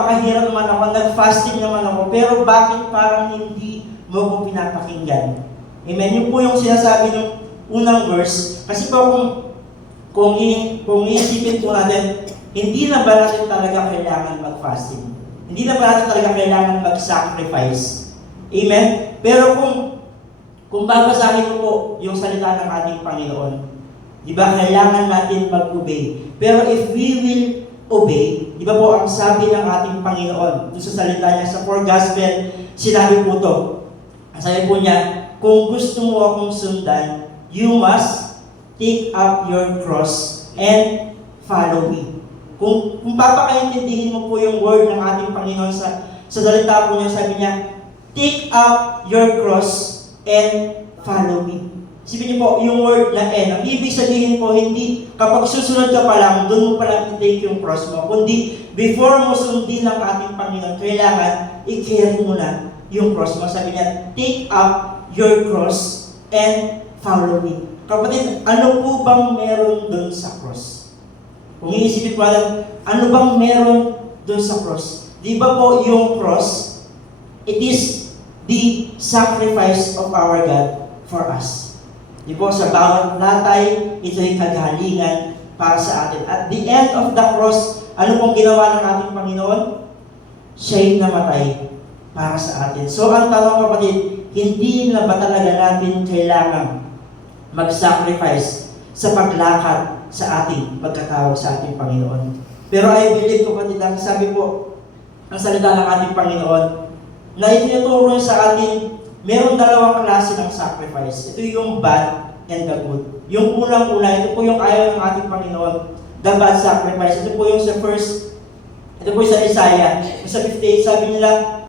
Napakahirap naman ako, nag-fasting naman ako, pero bakit parang hindi mo ko pinapakinggan? Amen? Yun po yung sinasabi ng unang verse. Kasi po kung iisipin po natin, hindi na ba natin talaga kailangan mag-fasting? Hindi na ba natin talaga kailangan mag-sacrifice? Amen? Pero kung babasahin ko po yung salita ng ating Panginoon, di ba kailangan natin mag-obey? Pero if we will obey, di ba po ang sabi ng ating Panginoon, doon sa salita niya sa 4 Gospel, sinabi po to. Sabi po niya, kung gusto mo akong sundan, you must take up your cross and follow me. Kung papakaintindihin mo po yung word ng ating Panginoon sa salita po niya, sabi niya, take up your cross and follow me. Isipin niyo po, yung word na N, ang ibig sabihin po, hindi kapag susunod ka pa lang, doon mo pa lang i-take yung cross mo. Kundi, before mo sundin ng ating Panginoon, kailangan i-carry mo na yung cross mo. Sabi niya, take up your cross and follow me. Kapatid, ano po bang meron doon sa cross? Kung iisipin po natin, ano bang meron doon sa cross? Di ba po yung cross, it is the sacrifice of our God for us. Di po, sa bawat latay, ito'y kagalingan para sa atin. At the end of the cross, ano pong ginawa ng ating Panginoon? Siya'y namatay para sa atin. So, ang tanong kapatid, hindi na ba talaga natin kailangan mag-sacrifice sa paglakad sa ating pagkatawag sa ating Panginoon? Pero I believe kapatid, ang sabi po, ang salita ng ating Panginoon, na itinuturo sa atin, meron dalawang klase ng sacrifice. Ito yung bad and the good. Yung unang-una, ito po yung ayaw ng ating Panginoon, the bad sacrifice. Ito po yung sa Isaiah. Sa 58, sabi nila,